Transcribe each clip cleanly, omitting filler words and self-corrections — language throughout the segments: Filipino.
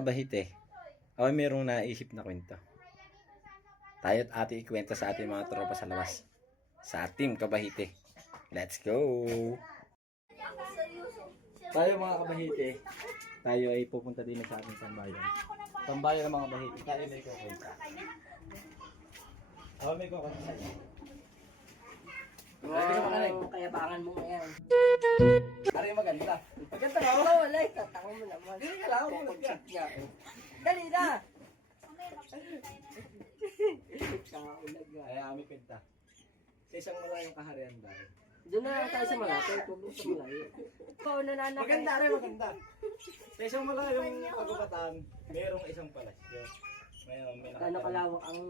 kabahite, ako mayroong naisip na kwento. Tayo at ate ikwento sa ating mga tropa sa labas. Sa Team Kabahite. Let's go! Tayo mga kabahite, tayo ay pupunta din sa ating tambayan. Tambayan ng mga bahite, tayo may kukwenta. Ako may kukwenta sa iyo. Kayabangan mo ngayon. Ano yung maganda? Maganda ka ako, wala. Tatango mo naman. Hindi ka lang, ako niya. Dali na! Kaulag nga. Ay, kami kwenta. Sa isang malayong kaharian dahil. Doon na lang tayo sa malapit. Huwag mo sa malayo. Ikaw nananakay. Maganda rin, maganda. Sa isang malayong kagubatan, mayroong isang palasyo. May Kano kalawak ang...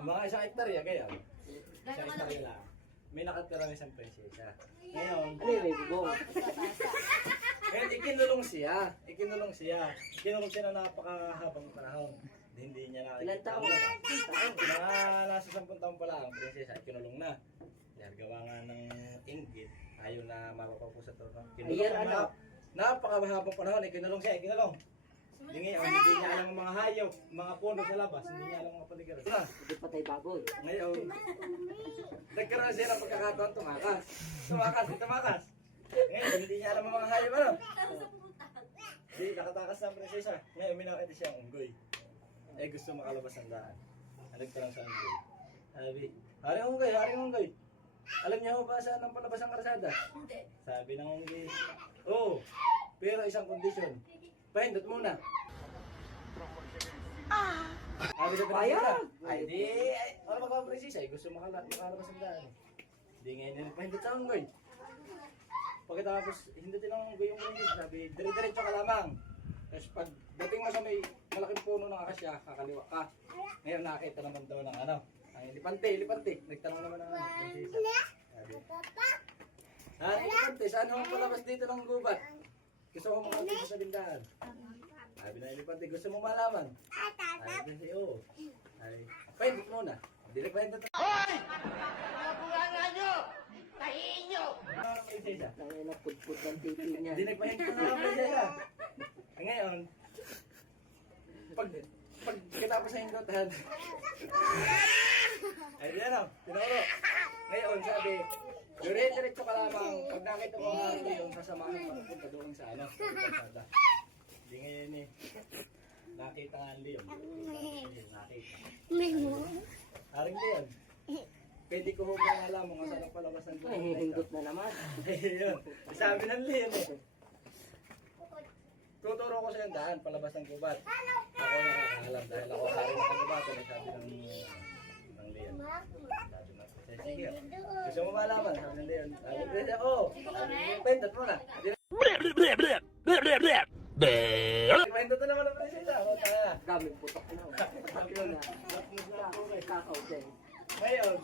Mga isang hektarya, kaya. Isang hektarya lang. May nakatirang isang prinsesa. Ngayon, Ano yung bubong? ngayon ikinulong siya. Ikinulong siya na napakahabang panahon. Hindi niya nakikita. Ilan taon? Nasa 10 taon pa lang, ang prinsesa, ikinulong na. Dahil gawa nga ng inggit, ayaw na mapapapo sa tono. Ayan, ano? Napakahabang panahon, ikinulong siya, ikinulong. Hindi niya alam ang mga hayop, mga puno sa labas, hindi niya alam ang mga paligiran. Hindi pa tayo baboy. Ngayon, nagkaroon siya ng pagkakataon tumakas. Ngayon, hindi niya alam ang mga hayop, ano? Hindi, nakatakas na ang prinsesa. Ngayon, minakita siya ang unggoy. Eh, gusto makalabas ng daan. Nagtanong sa unggoy. Sabi, Haring unggoy. Alam niyo ba saan ang palabas ng karsada? Hindi. Sabi ng unggoy, oo, pero isang kondisyon. Pahindot muna. Sabi sa prinsesa, ay di, ano ba ang prinsesa? Gusto makalabas ng daan. Hindi ngayon pahindot sa unggoy. Pagkatapos, hindutin ng unggoy yung prinsesa, sabi, dire-diretso ka lamang. Tapos pagdating mo sa may malaking puno ng akasya, kakaliwa ka. Ngayon nakita naman daw ng ano, ang ilipante. Nagtanong naman ng ano, prinsesa. Ilipante, saan ang palabas dito ng gubat? Gusto ko makakita sa tindahan. Sabi na ilipante, gusto mo malaman? Sabi na siya, oo. Ay, pahindot muna. Hindi nagpahindot. Hoy! Mabulangan nyo! Tahiin nyo! Ano prinsesa? Nangyayon ang pudpud ng titi niya. Hindi nagpahindot na ang prinsesa. Ngayon, pag katapos sa hindutan, ay di ano, tinuro. Ngayon, sabi, diretso ka lamang, pag nakita mo ang araw yun, sasamahan mo punta doon sa ano, sa kalsada. Hindi ngayon eh, nakita nga ang Leon. Nakita. Haring Leon, pwede ko hubang alam mo kung saan ang palabas ng Ay, hihindot na naman. Ayun, sabi ng Leon eh. Tuturo ko sa yung daan, palabas ng gubat. Ako nakakahalam dahil ako hari ng kagubatan, ay sabi ng Leon. Sabi ng sige, gusto mo malaman? Sabi ng Leon. Sabi ng Leon, oo. Sabi ng pindot mo na. Pindot na naman ang prinsesa. Daming putok na. Sabi ko na, kakaw din. Ngayon,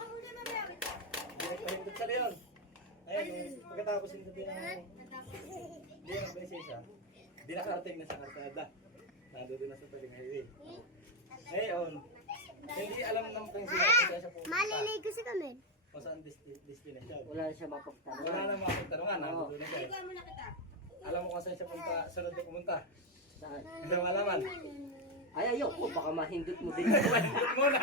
pindot sa Leon. Ngayon, pagkatapos hindutin ng Leon ang prinsesa, di nakarating na sa karsada. Nandun na sa taling highway. Ngayon, hindi alam ng prinsesa kung saan siya pupunta. Maliligo sa kami. Kung saan destination. Wala na siya mapagtanong. Wala na mga pagtanungan. Nandun na siya. Ikaw muna kita. Alam mo kung saan siya punta, sunod na pumunta. Saan? Hindi mo alaman. Ay, ayoko. Baka mahindot mo din. Pahindot muna.